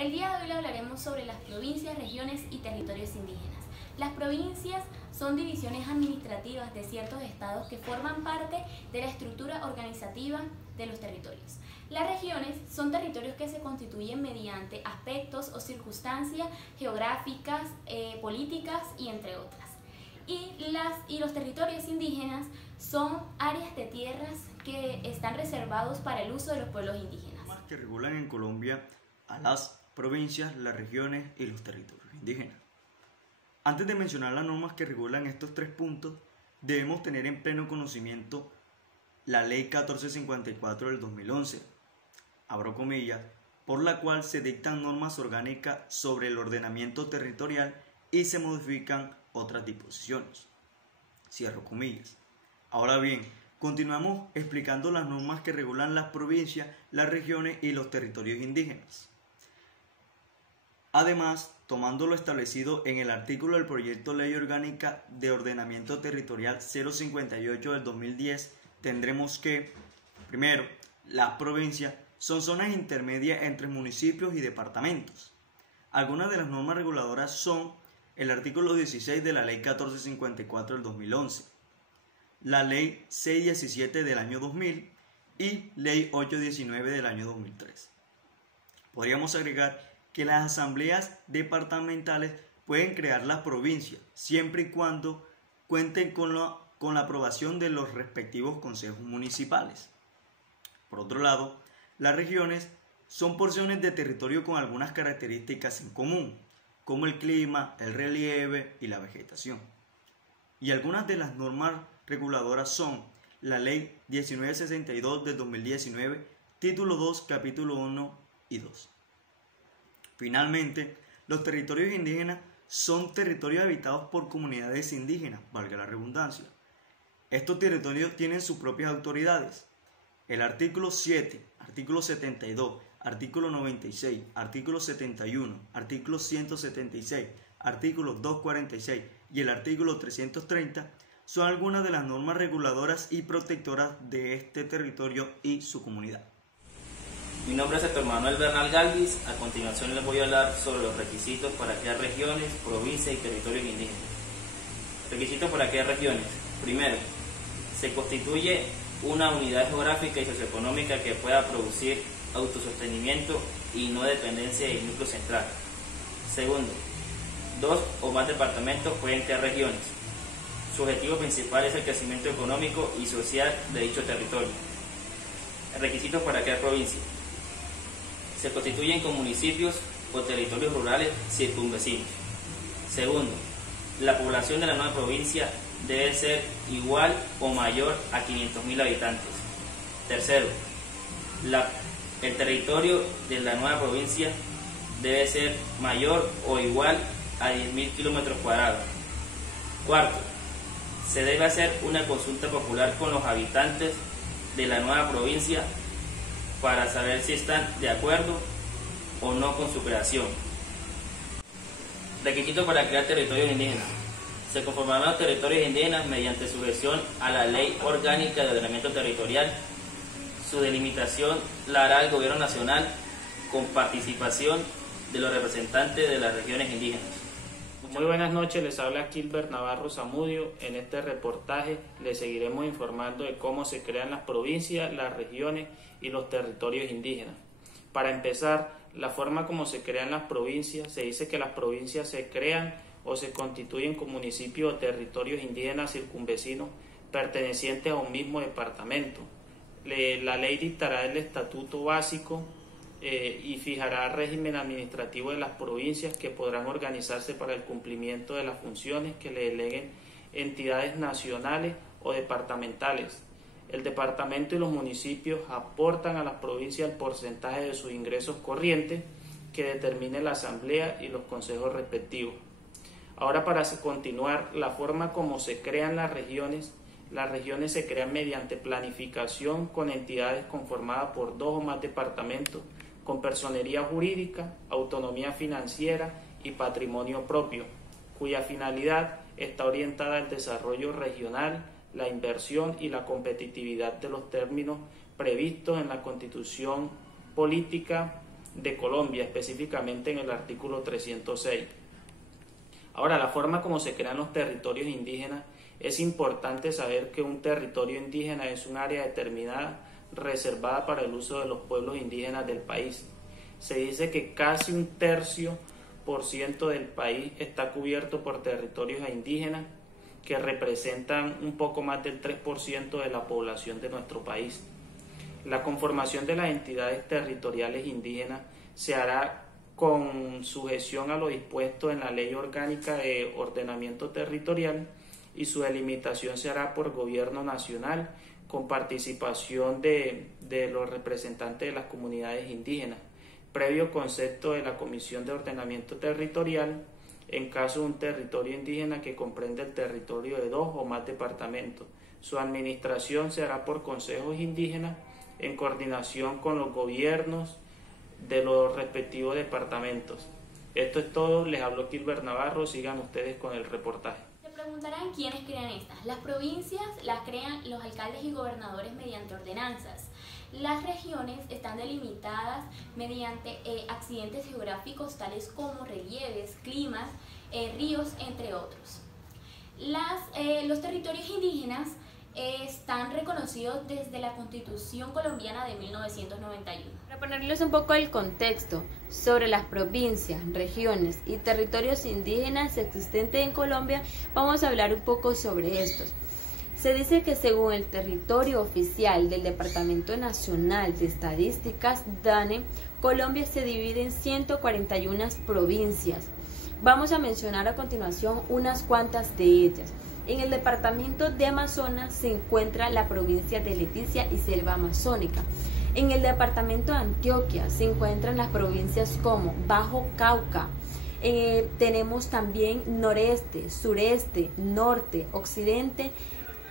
El día de hoy hablaremos sobre las provincias, regiones y territorios indígenas. Las provincias son divisiones administrativas de ciertos estados que forman parte de la estructura organizativa de los territorios. Las regiones son territorios que se constituyen mediante aspectos o circunstancias geográficas, políticas y entre otras. Y los territorios indígenas son áreas de tierras que están reservados para el uso de los pueblos indígenas. Que regulan en Colombia a las provincias, las regiones y los territorios indígenas. Antes de mencionar las normas que regulan estos tres puntos, debemos tener en pleno conocimiento la Ley 1454 del 2011, abro comillas, por la cual se dictan normas orgánicas sobre el ordenamiento territorial y se modifican otras disposiciones, cierro comillas. Ahora bien, continuamos explicando las normas que regulan las provincias, las regiones y los territorios indígenas. Además, tomando lo establecido en el artículo del Proyecto Ley Orgánica de Ordenamiento Territorial 058 del 2010, tendremos que, primero, las provincias son zonas intermedias entre municipios y departamentos. Algunas de las normas reguladoras son el artículo 16 de la Ley 1454 del 2011, la Ley 617 del año 2000 y Ley 819 del año 2003. Podríamos agregar que las asambleas departamentales pueden crear las provincias siempre y cuando cuenten con la aprobación de los respectivos consejos municipales. Por otro lado, las regiones son porciones de territorio con algunas características en común, como el clima, el relieve y la vegetación. Y algunas de las normas reguladoras son la Ley 1962 del 2019, Título 2, Capítulo 1 y 2. Finalmente, los territorios indígenas son territorios habitados por comunidades indígenas, valga la redundancia. Estos territorios tienen sus propias autoridades. El artículo 7, artículo 72, artículo 96, artículo 71, artículo 176, artículo 246 y el artículo 330 son algunas de las normas reguladoras y protectoras de este territorio y su comunidad. Mi nombre es Héctor Manuel Bernal Galvis. A continuación les voy a hablar sobre los requisitos para crear regiones, provincias y territorios indígenas. Requisitos para crear regiones. Primero, se constituye una unidad geográfica y socioeconómica que pueda producir autosostenimiento y no dependencia del núcleo central. Segundo, 2 o más departamentos pueden crear regiones. Su objetivo principal es el crecimiento económico y social de dicho territorio. Requisitos para crear provincias. Se constituyen con municipios o territorios rurales circunvecinos. Segundo, la población de la nueva provincia debe ser igual o mayor a 500.000 habitantes. Tercero, el territorio de la nueva provincia debe ser mayor o igual a 10.000 kilómetros cuadrados. Cuarto, se debe hacer una consulta popular con los habitantes de la nueva provincia para saber si están de acuerdo o no con su creación. Requisitos para crear territorios indígenas. Se conformarán los territorios indígenas mediante sujeción a la Ley Orgánica de Ordenamiento Territorial. Su delimitación la hará el Gobierno Nacional con participación de los representantes de las regiones indígenas. Muy buenas noches, les habla Gilbert Navarro Zamudio. En este reportaje les seguiremos informando de cómo se crean las provincias, las regiones y los territorios indígenas. Para empezar, la forma como se crean las provincias, se dice que las provincias se crean o se constituyen con municipios o territorios indígenas circunvecinos pertenecientes a un mismo departamento. La ley dictará el estatuto básico y fijará régimen administrativo de las provincias que podrán organizarse para el cumplimiento de las funciones que le deleguen entidades nacionales o departamentales. El departamento y los municipios aportan a las provincias el porcentaje de sus ingresos corrientes que determine la asamblea y los consejos respectivos. Ahora, para continuar, la forma como se crean las regiones se crean mediante planificación con entidades conformadas por 2 o más departamentos, con personería jurídica, autonomía financiera y patrimonio propio, cuya finalidad está orientada al desarrollo regional, la inversión y la competitividad de los términos previstos en la Constitución Política de Colombia, específicamente en el artículo 306. Ahora, la forma como se crean los territorios indígenas, es importante saber que un territorio indígena es un área determinada reservada para el uso de los pueblos indígenas del país. Se dice que casi 1/3% del país está cubierto por territorios indígenas, que representan un poco más del 3% de la población de nuestro país. La conformación de las entidades territoriales indígenas se hará con sujeción a lo dispuesto en la Ley Orgánica de Ordenamiento Territorial, y su delimitación se hará por gobierno nacional con participación de los representantes de las comunidades indígenas, previo concepto de la Comisión de Ordenamiento Territorial en caso de un territorio indígena que comprende el territorio de 2 o más departamentos. Su administración se hará por consejos indígenas en coordinación con los gobiernos de los respectivos departamentos. Esto es todo, les habló Kilber Navarro, sigan ustedes con el reportaje. Se preguntarán quiénes crean estas. Las provincias las crean los alcaldes y gobernadores mediante ordenanzas. Las regiones están delimitadas mediante accidentes geográficos tales como relieves, climas, ríos, entre otros. Los territorios indígenas están reconocidos desde la Constitución colombiana de 1991. Para ponerles un poco el contexto sobre las provincias, regiones y territorios indígenas existentes en Colombia, vamos a hablar un poco sobre estos. Se dice que según el territorio oficial del Departamento Nacional de Estadísticas, DANE, Colombia se divide en 141 provincias. Vamos a mencionar a continuación unas cuantas de ellas. En el departamento de Amazonas se encuentra la provincia de Leticia y Selva Amazónica. En el departamento de Antioquia se encuentran las provincias como Bajo Cauca. Tenemos también noreste, sureste, norte, occidente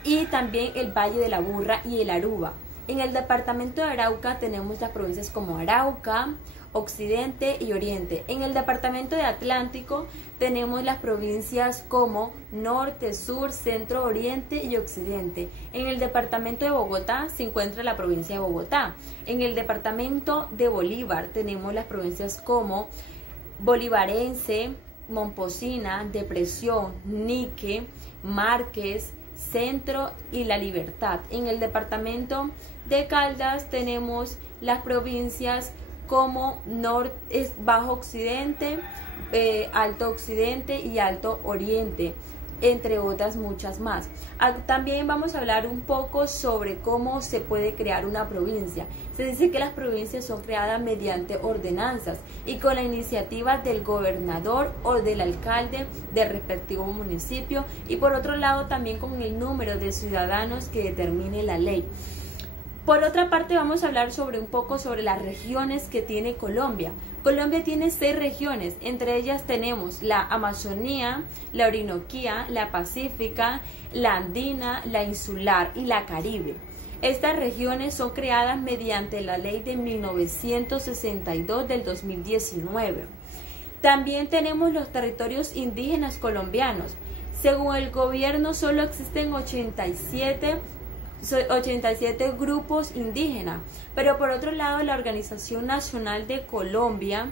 y también el Valle de la Burra y el Aruba. En el departamento de Arauca tenemos las provincias como Arauca, Occidente y Oriente. En el departamento de Atlántico tenemos las provincias como Norte, Sur, Centro, Oriente y Occidente. En el departamento de Bogotá se encuentra la provincia de Bogotá. En el departamento de Bolívar tenemos las provincias como Bolivarense, Momposina, Depresión, Nique, Márquez, Centro y La Libertad. En el departamento de Caldas tenemos las provincias como Bajo Occidente, Alto Occidente y Alto Oriente, entre otras muchas más. También vamos a hablar un poco sobre cómo se puede crear una provincia. Se dice que las provincias son creadas mediante ordenanzas y con la iniciativa del gobernador o del alcalde del respectivo municipio, y por otro lado también con el número de ciudadanos que determine la ley. Por otra parte, vamos a hablar un poco sobre las regiones que tiene Colombia. Colombia tiene 6 regiones, entre ellas tenemos la Amazonía, la Orinoquía, la Pacífica, la Andina, la Insular y la Caribe. Estas regiones son creadas mediante la ley de 1962 del 2019. También tenemos los territorios indígenas colombianos. Según el gobierno, solo existen 87 grupos indígenas, pero por otro lado la Organización Nacional de Colombia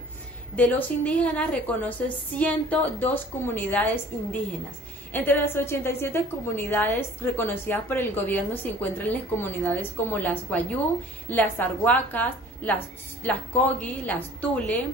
de los Indígenas reconoce 102 comunidades indígenas. Entre las 87 comunidades reconocidas por el gobierno se encuentran las comunidades como las Guayú, las Arhuacas, las Cogi, las Tule.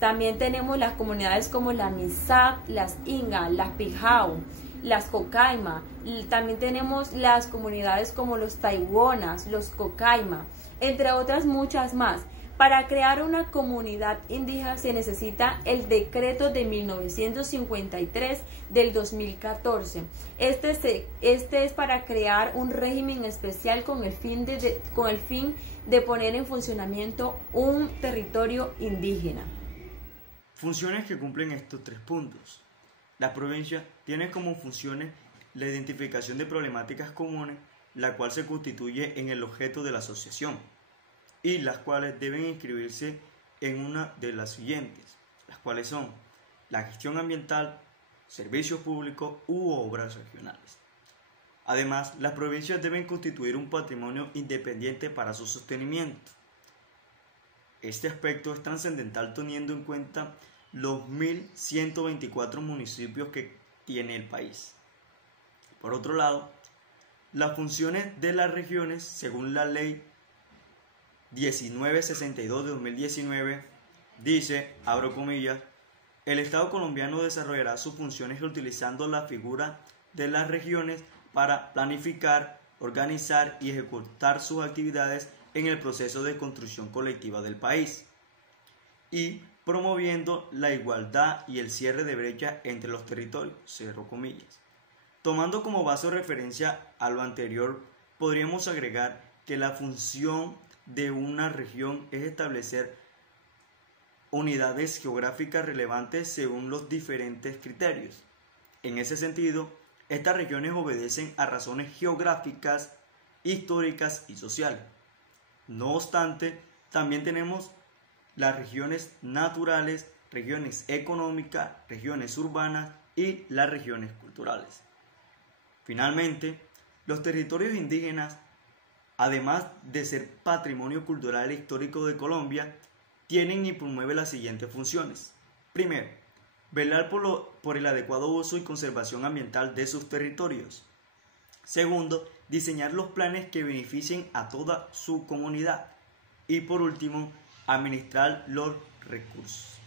También tenemos las comunidades como la Misak, las Inga, las Pijao, las Cocaima. También tenemos las comunidades como los Taiwonas, los Cocaima, entre otras muchas más. Para crear una comunidad indígena se necesita el decreto de 1953 del 2014. Este es para crear un régimen especial con el fin de poner en funcionamiento un territorio indígena. Funciones que cumplen estos 3 puntos. La provincia tiene como funciones la identificación de problemáticas comunes, la cual se constituye en el objeto de la asociación, y las cuales deben inscribirse en una de las siguientes, las cuales son la gestión ambiental, servicios públicos u obras regionales. Además, las provincias deben constituir un patrimonio independiente para su sostenimiento. este aspecto es trascendental teniendo en cuenta los 1.124 municipios que tiene el país. Por otro lado, las funciones de las regiones, según la Ley 1962 de 2019, dice, abro comillas, el Estado colombiano desarrollará sus funciones utilizando la figura de las regiones para planificar, organizar y ejecutar sus actividades en el proceso de construcción colectiva del país y promoviendo la igualdad y el cierre de brecha entre los territorios, cierro comillas. Tomando como base de referencia a lo anterior, podríamos agregar que la función de una región es establecer unidades geográficas relevantes según los diferentes criterios. En ese sentido, estas regiones obedecen a razones geográficas, históricas y sociales. No obstante, también tenemos las regiones naturales, regiones económicas, regiones urbanas y las regiones culturales. Finalmente, los territorios indígenas, además de ser patrimonio cultural e histórico de Colombia, tienen y promueven las siguientes funciones. Primero, velar por el adecuado uso y conservación ambiental de sus territorios. Segundo, diseñar los planes que beneficien a toda su comunidad. Y por último, administrar los recursos.